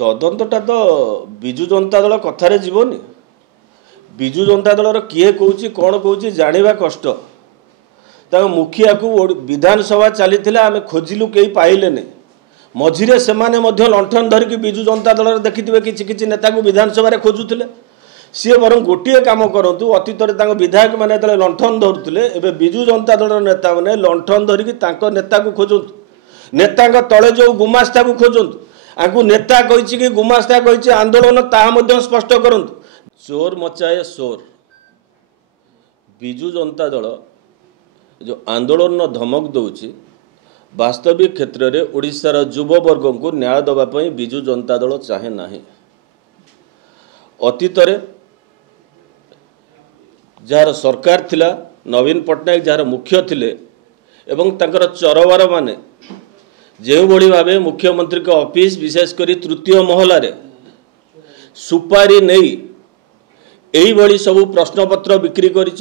तदंतटा तो विजु जनता दल कथार जीवनी विजु जनता दलर किए कौची कौन कौची जानिबा कष्ट मुखिया को विधानसभा चली आम खोजिलु कई पाइले मझिरे से लंठन धरिकी विजु जनता दल देखिथे कि नेता को विधानसभा खोजुले सी बर गोटे कम करूँ अतीत विधायक मैंने लंठन धरुले एवं विजु जनता दल नेता मैंने लंठन धरिकी नेता को खोजतु नेता तले जो गुमास्ता को खोजतु आंकु नेता कही कि गुमास्ता कही आंदोलन ताहा स्पष्ट करूँ चोर मचाए शोर विजु जनता दल जो आंदोलन धमक दौची वास्तविक क्षेत्र में ओडिशार युववर्ग को न्याय देवाई विजु जनता दल चाहे ना अतीत जार सरकार थिला नवीन पट्टनायक जार मुख्य थिले एवं तांकर चरवार माने जो भली भावे मुख्यमंत्री का ऑफिस विशेषकर तृतीय महलार सुपारी नहीं यही भली सबू प्रश्नपत्र बिक्री करी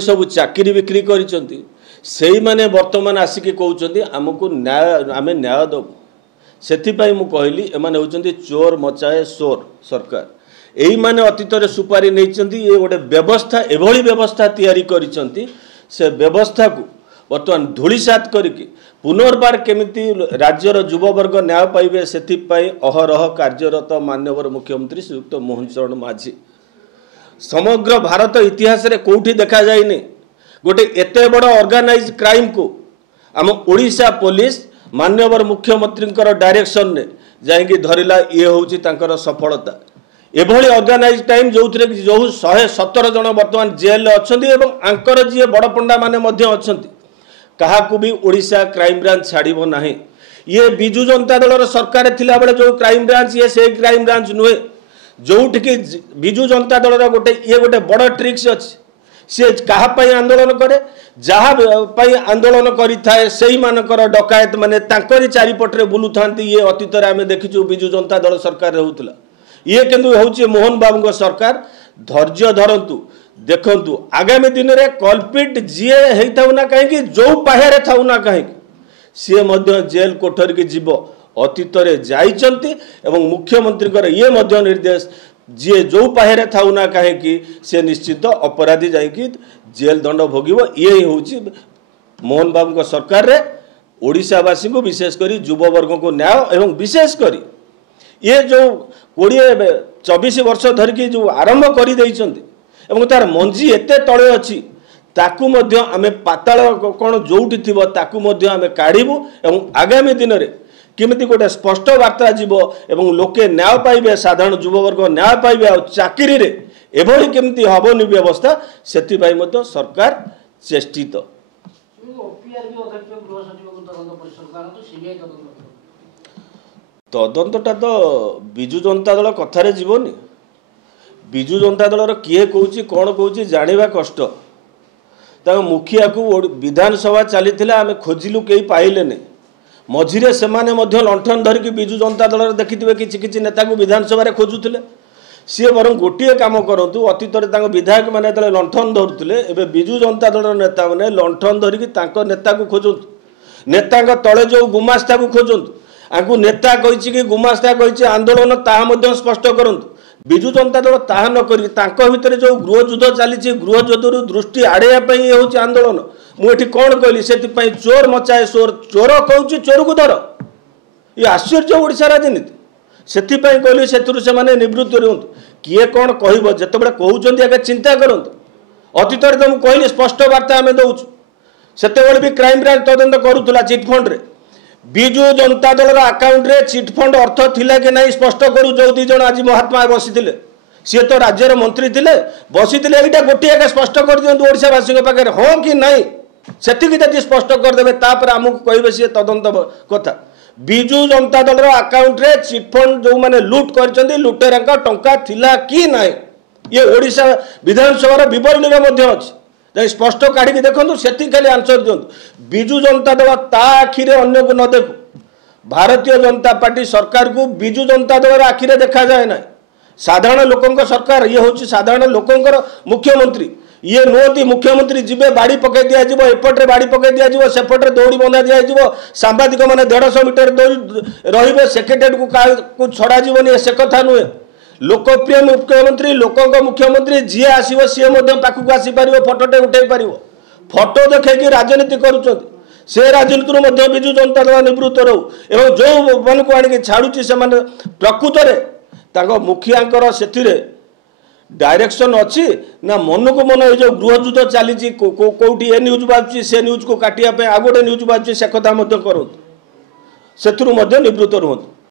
सबू चाकरी बिक्री करी माने वर्तमान आसिक कहते आमको न्याय आम न्याय दबू से कहली एमाने होचंती चोर मचाए शोर सरकार यही माने अतीत सुपारी नहीं ये गोटे व्यवस्था एभली व्यवस्था तैयारी करिसंती से व्यवस्था को वर्तमान धूलिसात करके पुनर्बार केमिति राज्यर युववर्ग न्याय पाइबे से अहरह कार्यरत माननीय मुख्यमंत्री श्रीयुक्त मोहन चरण माझी समग्र भारत इतिहास रे कोठी देखा जाइनी गोटे एते बड़ ऑर्गेनाइज क्राइम को आम ओडिशा पुलिस माननीय मुख्यमंत्री डायरेक्शन ने जाइए धरला ये होची तांकर सफलता एभली ऑर्गेनाइज टाइम जो 117 जन वर्तमान जेल अच्छा आंकर जी बड़ पंडा माने अच्छा क्या भी ओडिशा क्राइम ब्रांच छाड़ब ना ये विजु जनता दल सरकार थिला बेले जो क्राइम ब्रांच ये से क्राइम ब्रांच नुहे जो विजु जनता दल गोटे बड़ ट्रिक्स अच्छी सी क्या आंदोलन करे जहाँ आंदोलन करें से डकायत माने चारिपटे बुलू था ये अतीत आम देखीचु विजु जनता दल सरकार होता ये किंतु हूँ मोहन बाबू सरकार धैर्य धरतु देखु आगामी दिन में कल्पिट जी होता ना कहीं जो पाहे थाऊ ना कहीं सी जेल कोठरी की जीव अतीत जाइंट मुख्यमंत्री ये निर्देश जी जो पाहे थाऊ ना कहीं सी निश्चित अपराधी जाकि जेल दंड भोग ये हूँ मोहन बाबू सरकार रे ओडिशावासी को विशेषकर युववर्ग को न्याय एवं विशेषकर ये जो 20-24 वर्ष धरिकी जो आरंभ कर तार मंजी एते तले अच्छी ताकू मध्य आमे पाताल कौन जोटी थी ताकू मध्य आमे काढ़ू एवं आगामी दिन में किमिति गोटे स्पष्ट वार्ता जीव एवं लोके न्याय पाइबे साधारण युववर्ग न्याय पाइबे आ चाकरी रे एभली केमिति हबनी व्यवस्था सेति मध्य सरकार चेष्टित तदंतटा तो विजु जनता दल कथार जीवनी विजु जनता दलर किए कौची कौन कौची जानिबा कष्ट मुखिया को विधानसभा चली आम खोजिलु कई पाइले मझिरे से लंठन धरिकी विजु जनता दल देखिथे कि नेता को विधानसभा खोजुले सी बर गोटे कम करूँ अतीत विधायक मैंने लंठन धरुले एवं विजु जनता दल नेता मैंने लंठन धरिकी नेता को खोजतु नेता तले जो गुमास्ता को खोजतु आंकु नेता कही कि गुमास्ता कही आंदोलन ताहा स्पष्ट करूँ विजु जनता दल ताहा न करी भितर जो गृह युद्ध चली गृह युद्ध दृष्टि आड़ाई ये हूँ आंदोलन मुझे कौन कहली से चोर मचाए शोर चोर कहूँ चोर को धर ये आश्चर्य ओडिशा राजनीति से कहली से निवृत्त रुहतु किए कौन कह जिते कहते आगे चिंता करूँ अतीत तो कहली स्पष्ट वार्ता आम दौचु से भी क्राइम ब्रांच तदंत करूला चिटफंड रे विजु जनता दल अकाउंट रे चिटफंड अर्थ थिला कि नहीं स्पष्ट करू जो 2 जन आज महात्मा बसी सी तो राज्यर मंत्री थे बसी ये गोटे स्पष्ट कर दिखाँ ओडावासी पाखे हाँ कि नहीं से स्पष्ट करदे आमको कहे सी तदंत कथा विजु जनता दल अकाउंट रे चिटफंड जो मैंने लुट कर लुटेरा टंका थिला कि नहीं ये ओडिशा विधानसभा बरणी अच्छी स्पष्ट काढ़ी देखो से खाली आंसर दिंतु विजु जनता दल ता आखिरे अन्य को न देखु भारतीय जनता पार्टी सरकार को विजु जनता दल आखिरे देखा जाए ना साधारण लोकों सरकार ये हूँ साधारण लोकों मुख्यमंत्री ये नुहति मुख्यमंत्री जीवे बाड़ी पकई दि जाव एपटे बाड़ी पकई दि जाव सेपटे दौड़ी बंधा दि सांबादिक मैंने 150 मीटर रे सेक्रेटेरिएट को छड़ा जीवन से कथा नुहे लोकप्रिय मुख्यमंत्री लोकों मुख्यमंत्री जी आसो सी पाखक आसीपर फटोटे उठे पार फटो देखी राजनीति करुँच से राजनीति विजु जनता दल निवृत्त रो एवं जो मान को आनिक छाड़ुची से प्रकृत में मुखिया से डायरेक्शन अच्छी ना मन को मन ये जो गृहयुद्ध चली कौटी ए न्यूज बाजू से न्यूज को काटिया आ गोटे न्यूज बाजू से कथा करूँ से निवृत्त रुहतु।